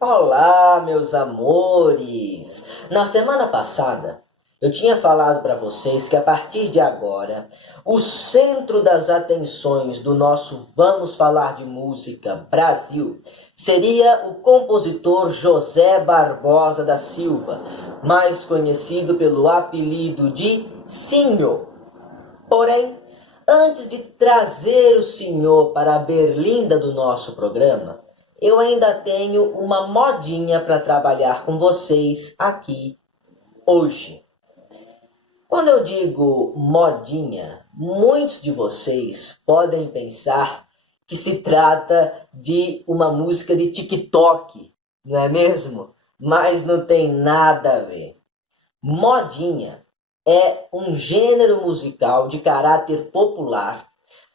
Olá, meus amores! Na semana passada, eu tinha falado para vocês que a partir de agora, o centro das atenções do nosso Vamos Falar de Música Brasil seria o compositor José Barbosa da Silva, mais conhecido pelo apelido de Sinho. Porém, antes de trazer o senhor para a berlinda do nosso programa, eu ainda tenho uma modinha para trabalhar com vocês aqui hoje. Quando eu digo modinha, muitos de vocês podem pensar que se trata de uma música de TikTok, não é mesmo? Mas não tem nada a ver. Modinha é um gênero musical de caráter popular,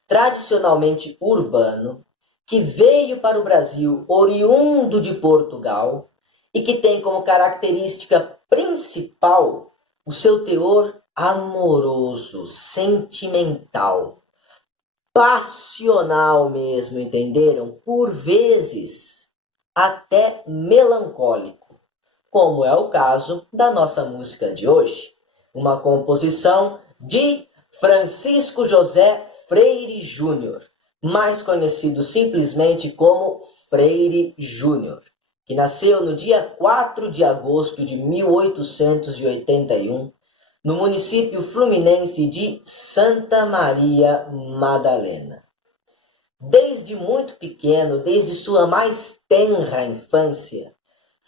tradicionalmente urbano, que veio para o Brasil oriundo de Portugal e que tem como característica principal o seu teor amoroso, sentimental, passional mesmo, entenderam? Por vezes até melancólico, como é o caso da nossa música de hoje, uma composição de Francisco José Freire Júnior, mais conhecido simplesmente como Freire Júnior, que nasceu no dia 4 de agosto de 1881, no município fluminense de Santa Maria Madalena. Desde muito pequeno, desde sua mais tenra infância,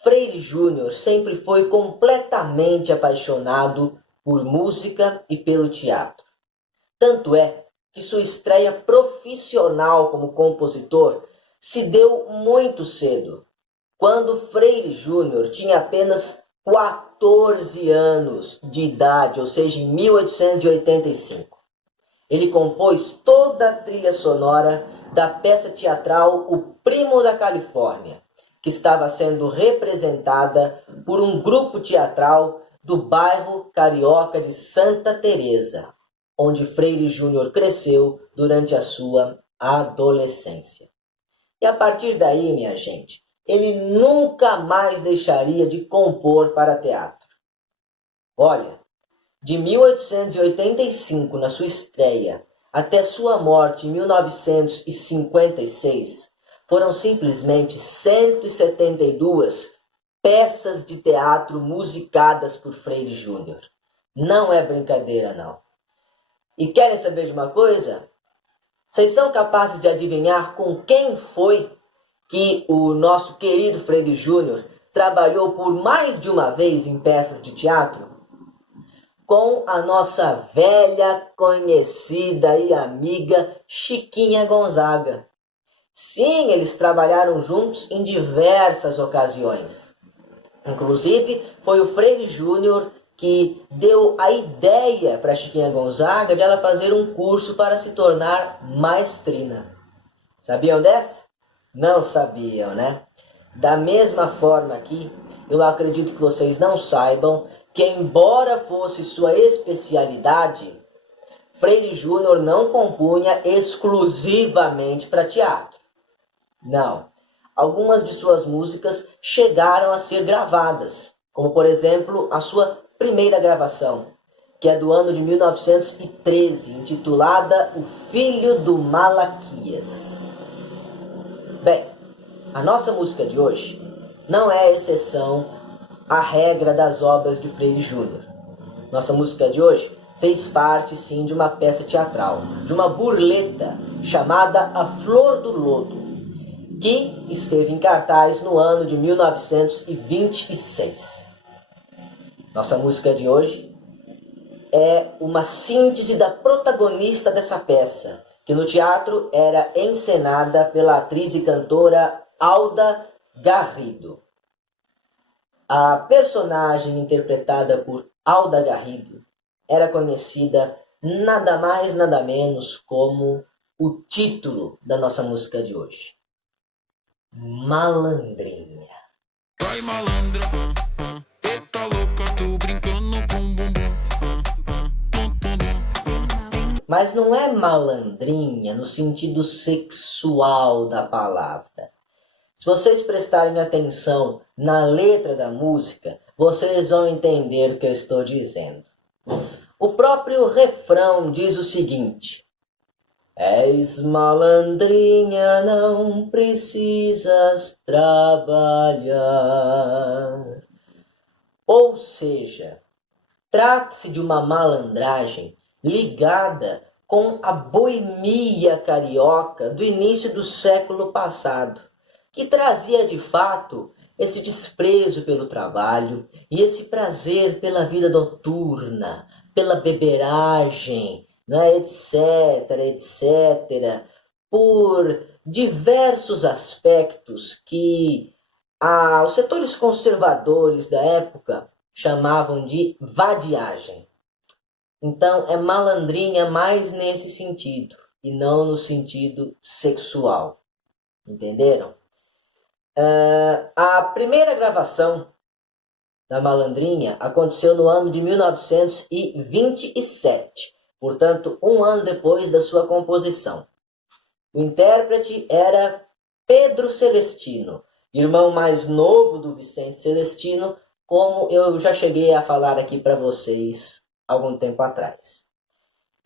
Freire Júnior sempre foi completamente apaixonado por música e pelo teatro. Tanto é que sua estreia profissional como compositor se deu muito cedo, quando Freire Júnior tinha apenas 14 anos de idade, ou seja, em 1885. Ele compôs toda a trilha sonora da peça teatral O Primo da Califórnia, que estava sendo representada por um grupo teatral do bairro carioca de Santa Teresa, onde Freire Júnior cresceu durante a sua adolescência. E a partir daí, minha gente, ele nunca mais deixaria de compor para teatro. Olha, de 1885, na sua estreia, até sua morte em 1956, foram simplesmente 172 peças de teatro musicadas por Freire Júnior. Não é brincadeira, não. E querem saber de uma coisa? Vocês são capazes de adivinhar com quem foi que o nosso querido Freire Júnior trabalhou por mais de uma vez em peças de teatro? Com a nossa velha, conhecida e amiga Chiquinha Gonzaga. Sim, eles trabalharam juntos em diversas ocasiões. Inclusive, foi o Freire Júnior que deu a ideia para Chiquinha Gonzaga de ela fazer um curso para se tornar maestrina. Sabiam dessa? Não sabiam, né? Da mesma forma aqui, eu acredito que vocês não saibam que, embora fosse sua especialidade, Freire Júnior não compunha exclusivamente para teatro. Não. Algumas de suas músicas chegaram a ser gravadas, como por exemplo a sua primeira gravação, que é do ano de 1913, intitulada O Filho do Malaquias. Bem, a nossa música de hoje não é exceção à regra das obras de Freire Júnior. Nossa música de hoje fez parte, sim, de uma peça teatral, de uma burleta chamada A Flor do Lodo, que esteve em cartaz no ano de 1926. Nossa música de hoje é uma síntese da protagonista dessa peça, que no teatro era encenada pela atriz e cantora Alda Garrido. A personagem interpretada por Alda Garrido era conhecida nada mais, nada menos como o título da nossa música de hoje. Malandrinha. Vai malandra, eita louca, tô brincando com bumbum. Mas não é malandrinha no sentido sexual da palavra. Se vocês prestarem atenção na letra da música, vocês vão entender o que eu estou dizendo. O próprio refrão diz o seguinte: és malandrinha, não precisas trabalhar. Ou seja, trata-se de uma malandragem ligada com a boemia carioca do início do século passado, que trazia de fato esse desprezo pelo trabalho e esse prazer pela vida noturna, pela beberagem, né, etc, etc, por diversos aspectos que os setores conservadores da época chamavam de vadiagem. Então é malandrinha mais nesse sentido, e não no sentido sexual. Entenderam? A primeira gravação da Malandrinha aconteceu no ano de 1927, portanto, um ano depois da sua composição. O intérprete era Pedro Celestino, irmão mais novo do Vicente Celestino, como eu já cheguei a falar aqui para vocês algum tempo atrás.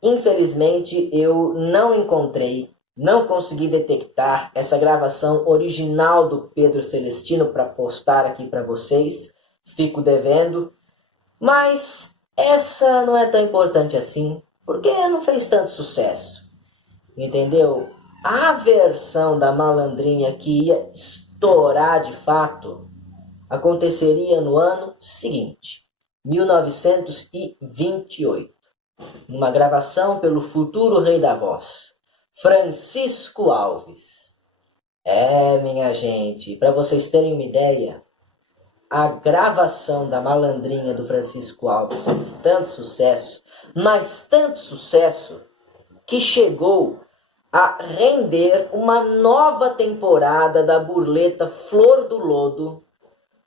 Infelizmente, eu não consegui detectar essa gravação original do Pedro Celestino para postar aqui para vocês. Fico devendo, mas essa não é tão importante assim, porque não fez tanto sucesso. Entendeu? A versão da Malandrinha que ia estourar de fato aconteceria no ano seguinte, 1928, numa gravação pelo futuro rei da voz, Francisco Alves. Minha gente, para vocês terem uma ideia, a gravação da Malandrinha do Francisco Alves fez tanto sucesso, mas tanto sucesso, que chegou a render uma nova temporada da burleta Flor do Lodo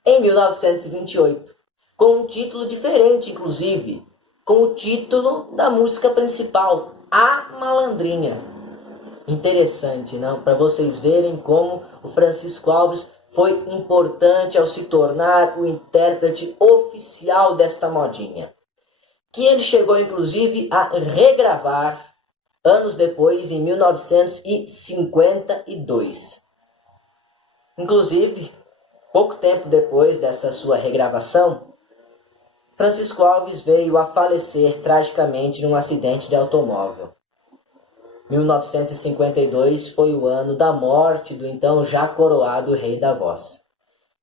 em 1928, com um título diferente, inclusive, com o título da música principal, A Malandrinha. Interessante, não? Para vocês verem como o Francisco Alves foi importante ao se tornar o intérprete oficial desta modinha, que ele chegou inclusive a regravar anos depois, em 1952. Inclusive, pouco tempo depois dessa sua regravação, Francisco Alves veio a falecer tragicamente num acidente de automóvel. 1952 foi o ano da morte do então já coroado rei da voz.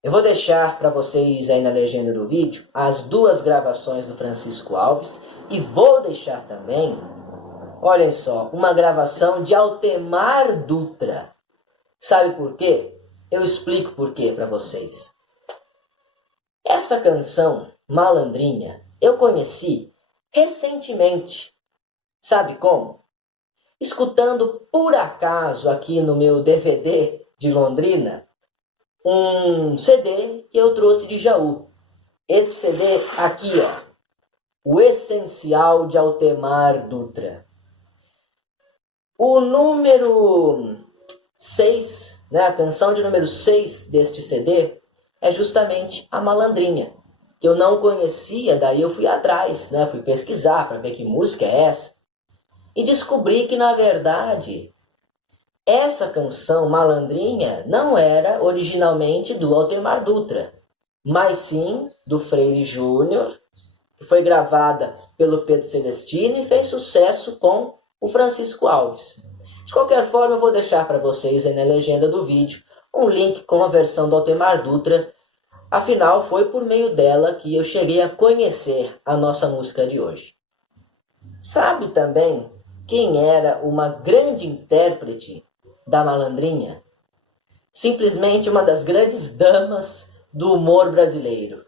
Eu vou deixar para vocês aí na legenda do vídeo as duas gravações do Francisco Alves e vou deixar também, olhem só, uma gravação de Altemar Dutra. Sabe por quê? Eu explico por quê para vocês. Essa canção, Malandrinha, eu conheci recentemente. Sabe como? Escutando por acaso aqui no meu DVD de Londrina, um CD que eu trouxe de Jaú. Esse CD aqui, ó, O Essencial de Altemar Dutra. O número 6, né, a canção de número 6 deste CD é justamente A Malandrinha, que eu não conhecia, daí eu fui atrás, né, fui pesquisar para ver que música é essa. E descobri que, na verdade, essa canção, Malandrinha, não era originalmente do Altemar Dutra, mas sim do Freire Júnior, que foi gravada pelo Pedro Celestino e fez sucesso com o Francisco Alves. De qualquer forma, eu vou deixar para vocês aí na legenda do vídeo um link com a versão do Altemar Dutra. Afinal, foi por meio dela que eu cheguei a conhecer a nossa música de hoje. Sabe também quem era uma grande intérprete da Malandrinha? Simplesmente uma das grandes damas do humor brasileiro,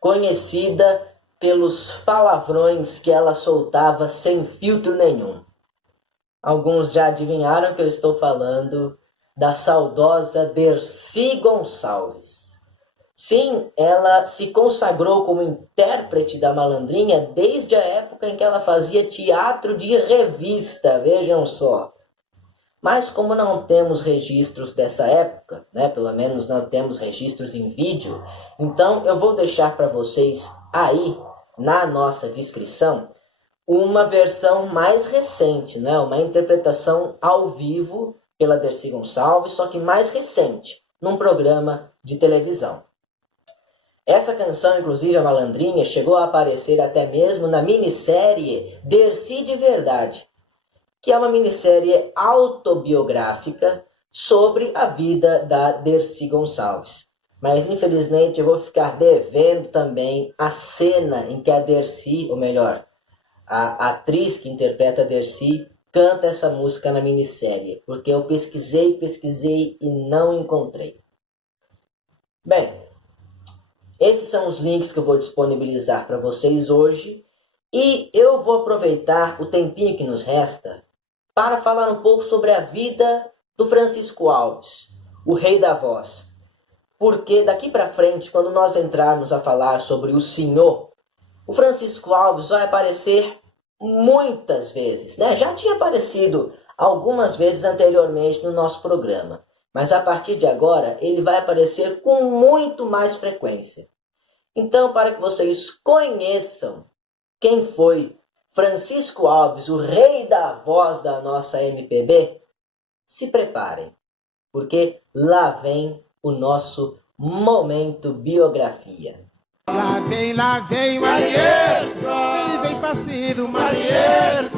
conhecida pelos palavrões que ela soltava sem filtro nenhum. Alguns já adivinharam que eu estou falando da saudosa Dercy Gonçalves. Sim, ela se consagrou como intérprete da Malandrinha desde a época em que ela fazia teatro de revista, vejam só. Mas como não temos registros dessa época, né, pelo menos não temos registros em vídeo, então eu vou deixar para vocês aí, na nossa descrição, uma versão mais recente, né, uma interpretação ao vivo pela Dercy Gonçalves, só que mais recente, num programa de televisão. Essa canção, inclusive, a Malandrinha, chegou a aparecer até mesmo na minissérie Dercy de Verdade, que é uma minissérie autobiográfica sobre a vida da Dercy Gonçalves. Mas, infelizmente, eu vou ficar devendo também a cena em que a Dercy, ou melhor, a atriz que interpreta a Dercy, canta essa música na minissérie, porque eu pesquisei e não encontrei. Bem, esses são os links que eu vou disponibilizar para vocês hoje, e eu vou aproveitar o tempinho que nos resta para falar um pouco sobre a vida do Francisco Alves, o rei da voz. Porque daqui para frente, quando nós entrarmos a falar sobre o Senhor, o Francisco Alves vai aparecer muitas vezes, né? Já tinha aparecido algumas vezes anteriormente no nosso programa, mas a partir de agora ele vai aparecer com muito mais frequência. Então, para que vocês conheçam quem foi Francisco Alves, o rei da voz da nossa MPB, se preparem, porque lá vem o nosso Momento Biografia. Lá vem Marierto, ele vem parceiro Marierto.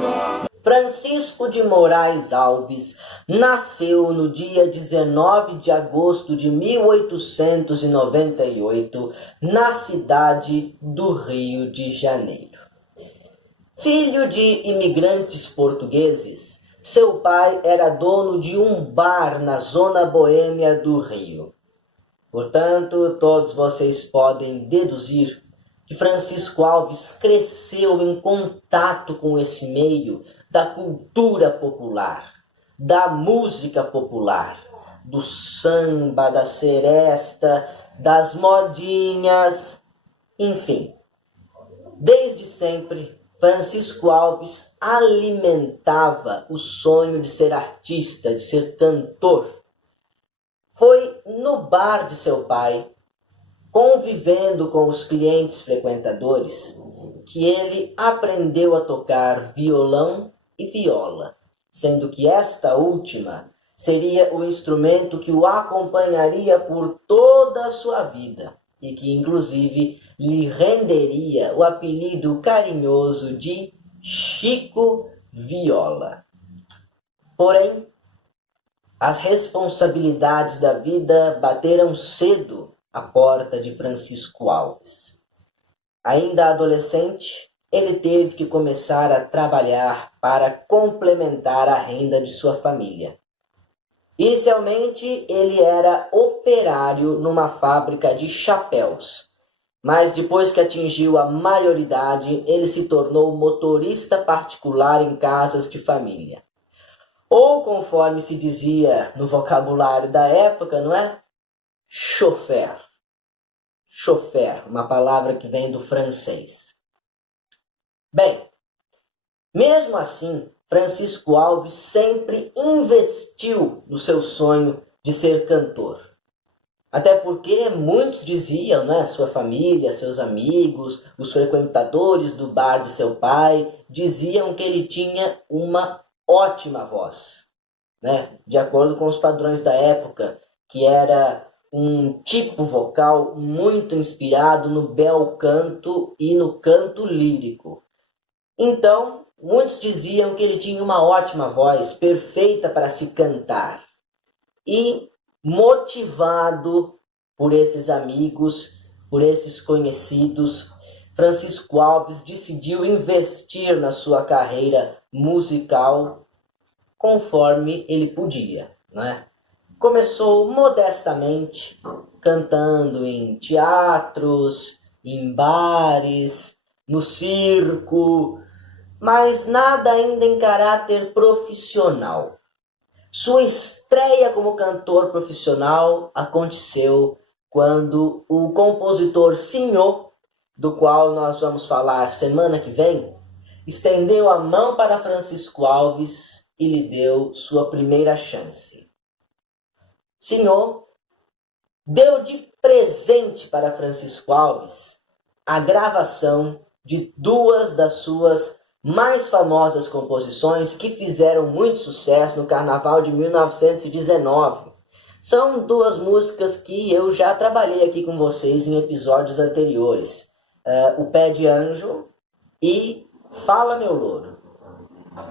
Francisco de Moraes Alves nasceu no dia 19 de agosto de 1898, na cidade do Rio de Janeiro. Filho de imigrantes portugueses, seu pai era dono de um bar na zona boêmia do Rio. Portanto, todos vocês podem deduzir que Francisco Alves cresceu em contato com esse meio da cultura popular, da música popular, do samba, da seresta, das modinhas, enfim. Desde sempre, Francisco Alves alimentava o sonho de ser artista, de ser cantor. Foi no bar de seu pai, convivendo com os clientes frequentadores, que ele aprendeu a tocar violão e viola, sendo que esta última seria o instrumento que o acompanharia por toda a sua vida e que, inclusive, lhe renderia o apelido carinhoso de Chico Viola. Porém, as responsabilidades da vida bateram cedo à porta de Francisco Alves. Ainda adolescente, ele teve que começar a trabalhar para complementar a renda de sua família. Inicialmente, ele era operário numa fábrica de chapéus, mas depois que atingiu a maioridade, ele se tornou motorista particular em casas de família. Ou, conforme se dizia no vocabulário da época, não é? Chofer. Chofer, uma palavra que vem do francês. Bem, mesmo assim, Francisco Alves sempre investiu no seu sonho de ser cantor. Até porque muitos diziam, né, sua família, seus amigos, os frequentadores do bar de seu pai, diziam que ele tinha uma ótima voz, né? De acordo com os padrões da época, que era um tipo vocal muito inspirado no bel canto e no canto lírico. Então, muitos diziam que ele tinha uma ótima voz, perfeita para se cantar. E, motivado por esses amigos, por esses conhecidos, Francisco Alves decidiu investir na sua carreira musical conforme ele podia, né? Começou modestamente, cantando em teatros, em bares, no circo, mas nada ainda em caráter profissional. Sua estreia como cantor profissional aconteceu quando o compositor Senhor, do qual nós vamos falar semana que vem, estendeu a mão para Francisco Alves e lhe deu sua primeira chance. Senhor deu de presente para Francisco Alves a gravação de duas das suas mais famosas composições que fizeram muito sucesso no Carnaval de 1919. São duas músicas que eu já trabalhei aqui com vocês em episódios anteriores. O Pé de Anjo e Fala Meu Louro.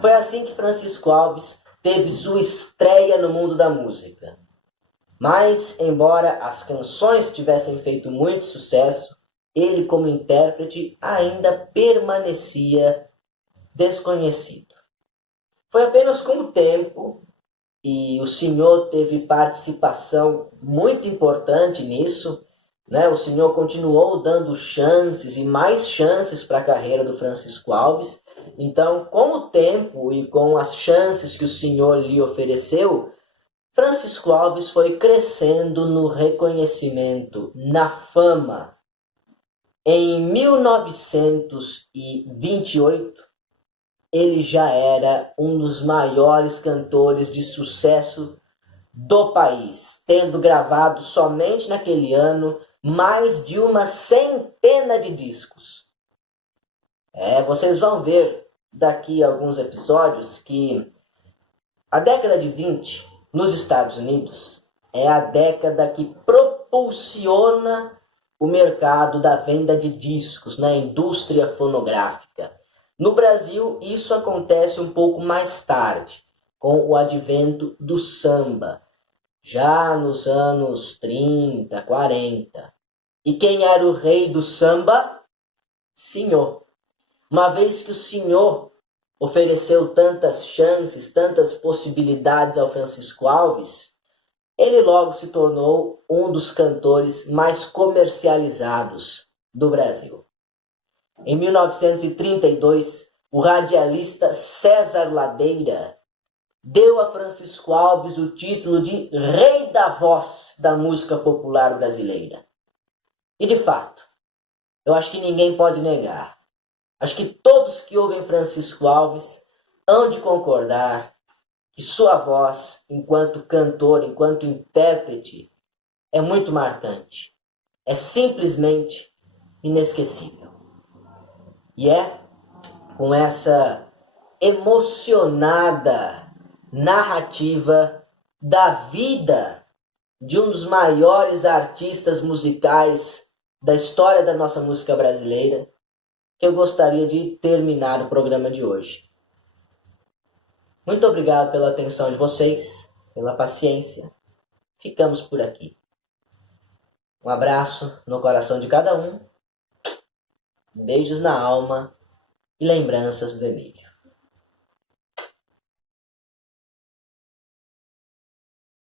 Foi assim que Francisco Alves teve sua estreia no mundo da música. Mas, embora as canções tivessem feito muito sucesso, ele como intérprete ainda permanecia desconhecido. Foi apenas com o tempo, e o senhor teve participação muito importante nisso, né? O senhor continuou dando chances e mais chances para a carreira do Francisco Alves. Então, com o tempo e com as chances que o senhor lhe ofereceu, Francisco Alves foi crescendo no reconhecimento, na fama. Em 1928, ele já era um dos maiores cantores de sucesso do país, tendo gravado somente naquele ano mais de uma centena de discos. Vocês vão ver daqui a alguns episódios que a década de 20, nos Estados Unidos, é a década que propulsiona o mercado da venda de discos na indústria fonográfica. No Brasil, isso acontece um pouco mais tarde, com o advento do samba, já nos anos 30, 40. E quem era o rei do samba? Senhor. Uma vez que o senhor ofereceu tantas chances, tantas possibilidades ao Francisco Alves, ele logo se tornou um dos cantores mais comercializados do Brasil. Em 1932, o radialista César Ladeira deu a Francisco Alves o título de Rei da Voz da música popular brasileira. E de fato, eu acho que ninguém pode negar. Acho que todos que ouvem Francisco Alves hão de concordar que sua voz, enquanto cantor, enquanto intérprete, é muito marcante. É simplesmente inesquecível. E é com essa emocionada narrativa da vida de um dos maiores artistas musicais da história da nossa música brasileira que eu gostaria de terminar o programa de hoje. Muito obrigado pela atenção de vocês, pela paciência. Ficamos por aqui. Um abraço no coração de cada um. Beijos na alma e lembranças do Emílio.